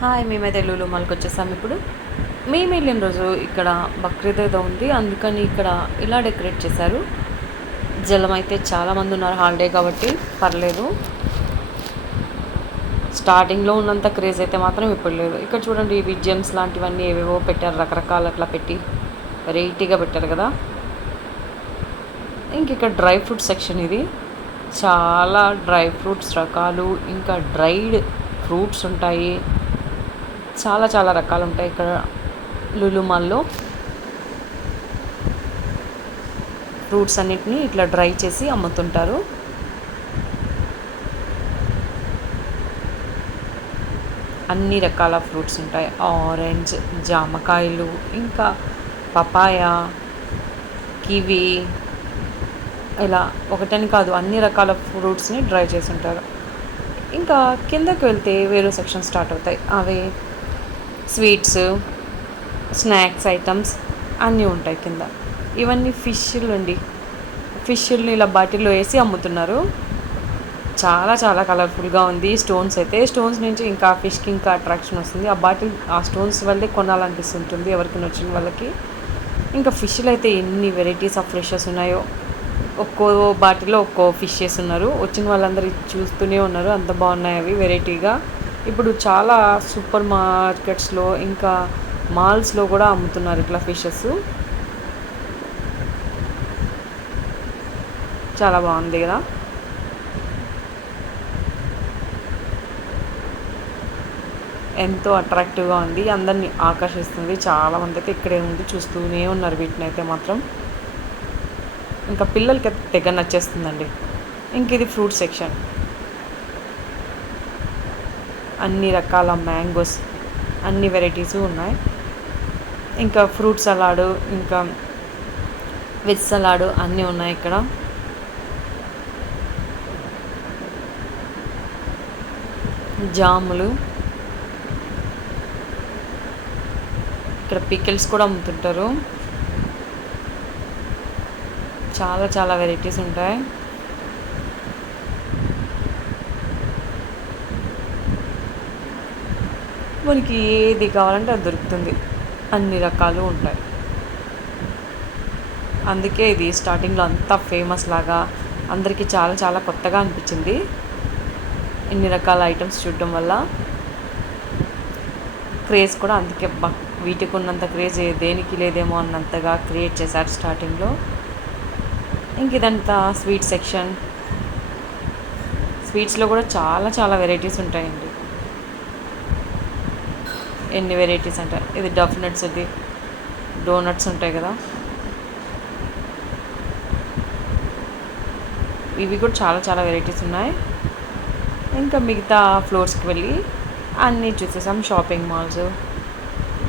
Hi! మేమైతే లులు మాల్‌కి వచ్చేసాము ఇప్పుడు. మేము వెళ్ళిన రోజు ఇక్కడ బక్రీద్ ఏదో ఉంది. అందుకని ఇక్కడ ఇలా డెకరేట్ చేశారు. జనం అయితే చాలామంది ఉన్నారు. హాలిడే కాబట్టి పర్లేదు. స్టార్టింగ్‌లో ఉన్నంత క్రేజ్ అయితే మాత్రం ఇప్పుడు లేదు. ఇక్కడ చూడండి ఇవి జెమ్స్ లాంటివన్నీ ఏవేవో పెట్టారు. రకరకాలు అట్లా పెట్టి వెరైటీగా పెట్టారు కదా! ఇంక ఇక్కడ డ్రై ఫ్రూట్ సెక్షన్ ఇది. చాలా డ్రై ఫ్రూట్స్ రకాలు, ఇంకా డ్రైడ్ ఫ్రూట్స్ ఉంటాయి. చాలా చాలా రకాలు ఉంటాయి ఇక్కడ లులు మాల్‌లో. ఫ్రూట్స్ అన్నిటిని ఇట్లా డ్రై చేసి అమ్ముతుంటారు. అన్ని రకాల ఫ్రూట్స్ ఉంటాయి. ఆరెంజ్, జామకాయలు, ఇంకా పపాయ, కివి, ఇలా ఒకటని కాదు అన్ని రకాల ఫ్రూట్స్ని డ్రై చేసి ఉంటారు. ఇంకా కిందకి వెళ్తే వేరే సెక్షన్ స్టార్ట్ అవుతాయి. అవి స్వీట్స్, స్నాక్స్ ఐటమ్స్ అన్నీ ఉంటాయి కింద. ఇవన్నీ ఫిష్లు అండి. ఫిష్ని ఇలా బాటిల్లో వేసి అమ్ముతున్నారు. చాలా చాలా కలర్ఫుల్గా ఉంది. స్టోన్స్ అయితే స్టోన్స్ నుంచి ఇంకా ఫిష్కి ఇంకా అట్రాక్షన్ వస్తుంది. ఆ బాటిల్ ఆ స్టోన్స్ వల్లే కొనాలనిపిస్తుంటుంది ఎవరికి నచ్చిన వాళ్ళకి. ఇంకా ఫిష్లు అయితే ఎన్ని వెరైటీస్ ఆఫ్ ఫిషెస్ ఉన్నాయో. ఒక్కో బాటిల్లో ఒక్కో ఫిష్ చేస్తున్నారు. వచ్చిన వాళ్ళందరూ చూస్తూనే ఉన్నారు. అంత బాగున్నాయి అవి వెరైటీగా. ఇప్పుడు చాలా సూపర్ మార్కెట్స్లో ఇంకా మాల్స్లో కూడా అమ్ముతున్నారు ఇట్లా ఫిషెస్. చాలా బాగుంది కదా! ఎంతో అట్రాక్టివ్గా ఉంది. అందరినీ ఆకర్షిస్తుంది. చాలామంది అయితే ఇక్కడే ఉండి చూస్తూనే ఉన్నారు వీటిని అయితే మాత్రం. ఇంకా పిల్లలకి తెగ నచ్చేస్తుందండి. ఇంక ఇది ఫ్రూట్ సెక్షన్. అన్ని రకాల మ్యాంగోస్, అన్ని వెరైటీస్ ఉన్నాయి. ఇంకా ఫ్రూట్ సలాడు, ఇంకా వెజ్ సలాడు అన్నీ ఉన్నాయి ఇక్కడ. జాములు, ఇక్కడ పికిల్స్ కూడా అమ్ముతుంటారు. చాలా చాలా వెరైటీస్ ఉంటాయి. మనకి ఏది కావాలంటే అది దొరుకుతుంది. అన్ని రకాలు ఉంటాయి. అందుకే ఇది స్టార్టింగ్లో అంతా ఫేమస్ లాగా అందరికీ చాలా చాలా కొత్తగా అనిపించింది. ఇన్ని రకాల ఐటమ్స్ చూడడం వల్ల క్రేజ్ కూడా అందుకే వీటికి ఉన్నంత క్రేజ్ దేనికి లేదేమో అన్నంతగా క్రియేట్ చేశారు స్టార్టింగ్లో. ఇంక ఇదంతా స్వీట్ సెక్షన్. స్వీట్స్లో కూడా చాలా చాలా వెరైటీస్ ఉంటాయండి. ఎన్ని వెరైటీస్ అంటే ఇది డఫ్ నట్స్, ఇది డోనట్స్ ఉంటాయి కదా, ఇవి కూడా చాలా చాలా వెరైటీస్ ఉన్నాయి. ఇంకా మిగతా ఫ్లోర్స్కి వెళ్ళి అన్నీ చూసేసాం. షాపింగ్ మాల్స్,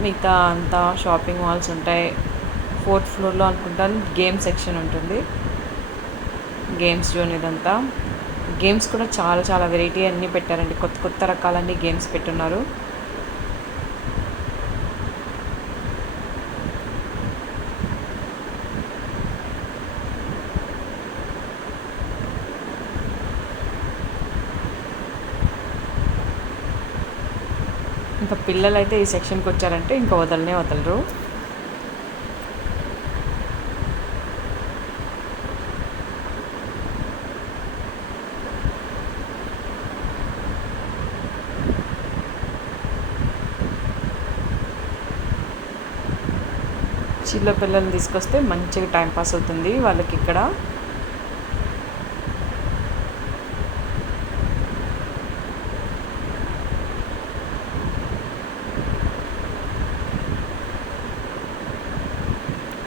మిగతా అంతా షాపింగ్ మాల్స్ ఉంటాయి. 4th ఫ్లోర్లో అనుకుంటాను గేమ్ సెక్షన్ ఉంటుంది. గేమ్స్ జోన్ ఇదంతా. గేమ్స్ కూడా చాలా చాలా వెరైటీ అన్నీ పెట్టారండి. కొత్త కొత్త రకాలన్నీ గేమ్స్ పెట్టున్నారు. ఇంకా పిల్లలు అయితే ఈ సెక్షన్కి వచ్చారంటే ఇంకా వదలరు. చిన్న పిల్లల్ని తీసుకొస్తే మంచిగా టైంపాస్ అవుతుంది వాళ్ళకి ఇక్కడ.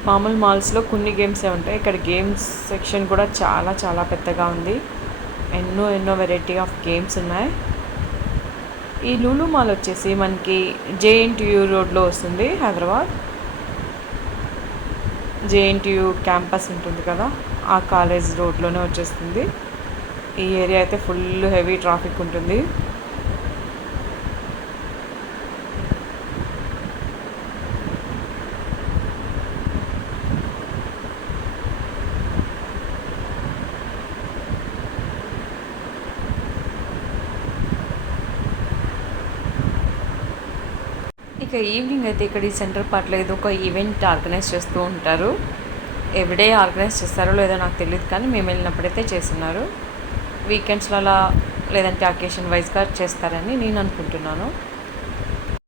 మామూలు మాల్స్లో కొన్ని గేమ్సే ఉంటాయి. ఇక్కడ గేమ్స్ సెక్షన్ కూడా చాలా చాలా పెద్దగా ఉంది. ఎన్నో ఎన్నో వెరైటీ ఆఫ్ గేమ్స్ ఉన్నాయి. ఈ లులు మాల్ వచ్చేసి మనకి జేఎన్టీయూ రోడ్లో వస్తుంది హైదరాబాద్. జేఎన్టీయూ క్యాంపస్ ఉంటుంది కదా, ఆ కాలేజ్ రోడ్లోనే వచ్చేస్తుంది. ఈ ఏరియా అయితే ఫుల్ హెవీ ట్రాఫిక్ ఉంటుంది. ఇక ఈవినింగ్ అయితే ఇక్కడ ఈ సెంటర్ పార్ట్లో ఏదో ఒక ఈవెంట్ ఆర్గనైజ్ చేస్తూ ఉంటారు. ఎవ్రీడే ఆర్గనైజ్ చేస్తారో లేదో నాకు తెలియదు, కానీ మేము వెళ్ళినప్పుడైతే చేస్తున్నారు. వీకెండ్స్లో అలా లేదంటే అకేషన్ వైజ్గా చేస్తారని నేను అనుకుంటున్నాను.